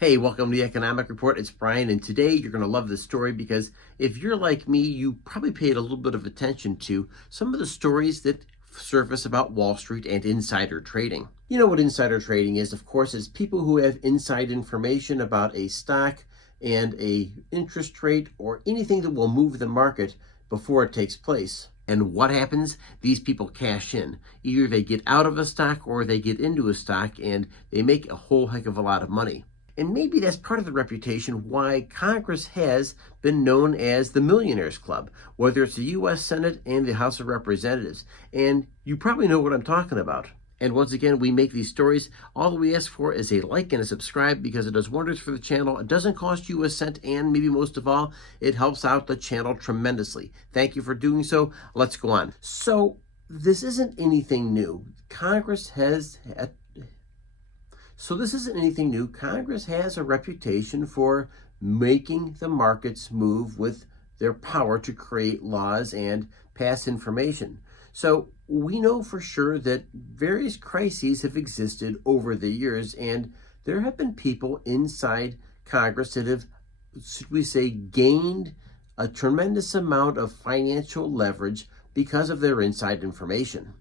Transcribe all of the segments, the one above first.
Hey, welcome to the Economic Report. It's Brian, and today you're going to love this story because if you're like me, you probably paid a little bit of attention to some of the stories that surface about Wall Street and insider trading. You know what insider trading is, of course, is people who have inside information about a stock and a interest rate or anything that will move the market before it takes place. And what happens? These people cash in. Either they get out of a stock or they get into a stock and they make a whole heck of a lot of money. And maybe that's part of the reputation why Congress has been known as the Millionaires Club, whether it's the U.S. Senate and the House of Representatives. And you probably know what I'm talking about. And once again, we make these stories. All that we ask for is a like and a subscribe because it does wonders for the channel. It doesn't cost you a cent, and maybe most of all, it helps out the channel tremendously. Thank you for doing so. Let's go on. So this isn't anything new. Congress has a reputation for making the markets move with their power to create laws and pass information. So we know for sure that various crises have existed over the years, and there have been people inside Congress that have, should we say, gained a tremendous amount of financial leverage because of their inside information.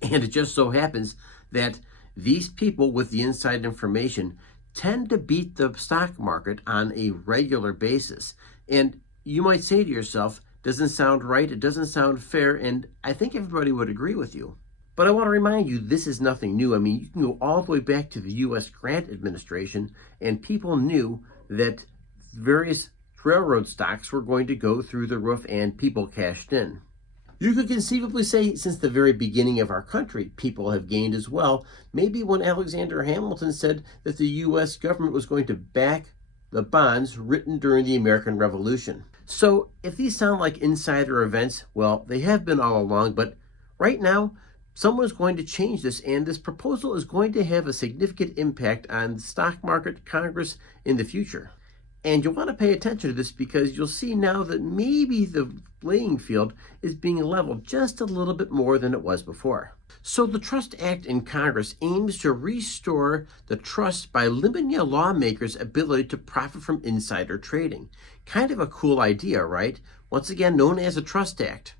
And it just so happens that these people with the inside information tend to beat the stock market on a regular basis. And you might say to yourself, doesn't sound right, it doesn't sound fair, and I think everybody would agree with you. But I want to remind you, this is nothing new. I mean, you can go all the way back to the U.S. Grant administration, and people knew that various railroad stocks were going to go through the roof, and people cashed in. You could conceivably say since the very beginning of our country, people have gained as well. Maybe when Alexander Hamilton said that the U.S. government was going to back the bonds written during the American Revolution. So if these sound like insider events, well, they have been all along, but right now, someone is going to change this, and this proposal is going to have a significant impact on the stock market, Congress in the future. And you'll want to pay attention to this because you'll see now that maybe the playing field is being leveled just a little bit more than it was before. So the Trust Act in Congress aims to restore the trust by limiting a lawmaker's ability to profit from insider trading. Kind of a cool idea, right? Once again, known as a Trust Act.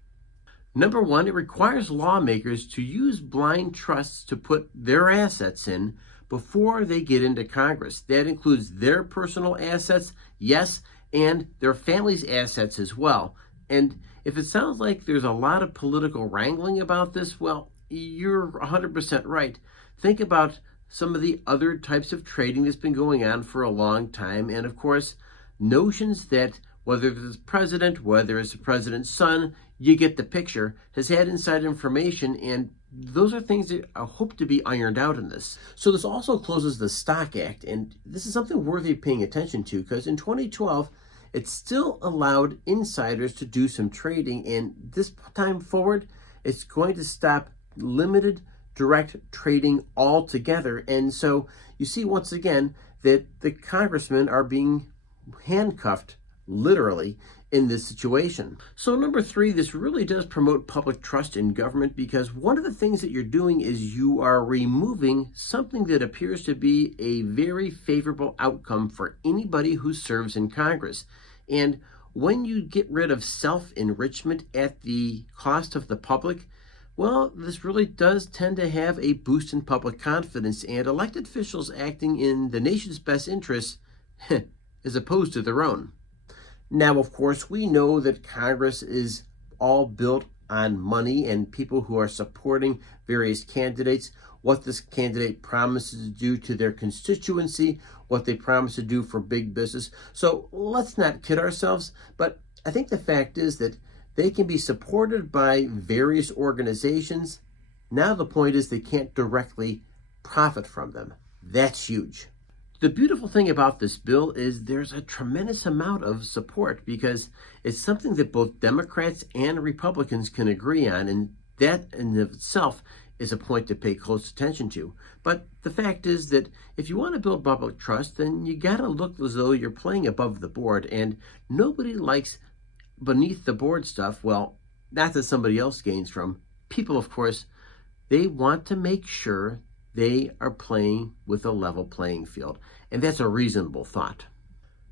Number one, it requires lawmakers to use blind trusts to put their assets in before they get into Congress. That includes their personal assets, yes, and their family's assets as well. And if it sounds like there's a lot of political wrangling about this, well, you're 100% right. Think about some of the other types of trading that's been going on for a long time. And of course, notions that whether it's the president, whether it's the president's son, you get the picture, has had inside information, and those are things that I hope to be ironed out in this. So this also closes the Stock Act, and this is something worthy of paying attention to because in 2012, it still allowed insiders to do some trading, and this time forward, it's going to stop limited direct trading altogether. And so you see once again that the congressmen are being handcuffed literally in this situation. So number three, this really does promote public trust in government because one of the things that you're doing is you are removing something that appears to be a very favorable outcome for anybody who serves in Congress. And when you get rid of self-enrichment at the cost of the public, well, this really does tend to have a boost in public confidence and elected officials acting in the nation's best interests as opposed to their own. Now, of course, we know that Congress is all built on money and people who are supporting various candidates, what this candidate promises to do to their constituency, what they promise to do for big business. So let's not kid ourselves, but I think the fact is that they can be supported by various organizations. Now the point is they can't directly profit from them. That's huge. The beautiful thing about this bill is there's a tremendous amount of support because it's something that both Democrats and Republicans can agree on, and that in itself is a point to pay close attention to. But the fact is that if you want to build public trust, then you got to look as though you're playing above the board, and nobody likes beneath the board stuff. Well, not that somebody else gains from. People, of course, they want to make sure they are playing with a level playing field. And that's a reasonable thought.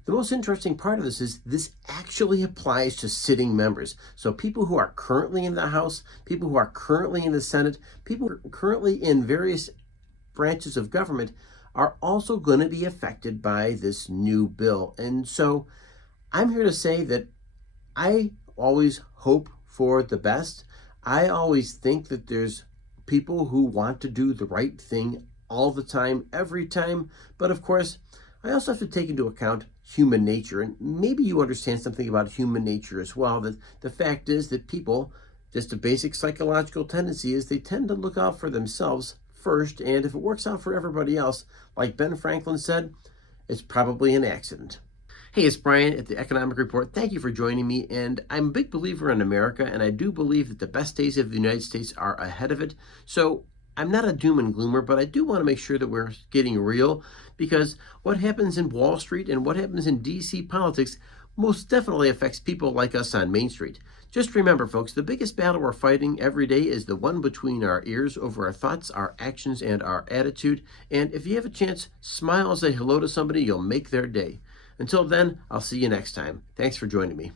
The most interesting part of this actually applies to sitting members. So people who are currently in the House, people who are currently in the Senate, people who are currently in various branches of government are also going to be affected by this new bill. And so I'm here to say that I always hope for the best. I always think that there's people who want to do the right thing all the time, every time. But of course, I also have to take into account human nature. And maybe you understand something about human nature as well. That the fact is that people, just a basic psychological tendency is they tend to look out for themselves first. And if it works out for everybody else, like Ben Franklin said, it's probably an accident. Hey, it's Brian at the Economic Report. Thank you for joining me. And I'm a big believer in America, and I do believe that the best days of the United States are ahead of it. So I'm not a doom and gloomer, but I do want to make sure that we're getting real, because what happens in Wall Street and what happens in DC politics most definitely affects people like us on Main Street. Just remember, folks, the biggest battle we're fighting every day is the one between our ears over our thoughts, our actions, and our attitude. And if you have a chance, smile and say hello to somebody. You'll make their day. Until then, I'll see you next time. Thanks for joining me.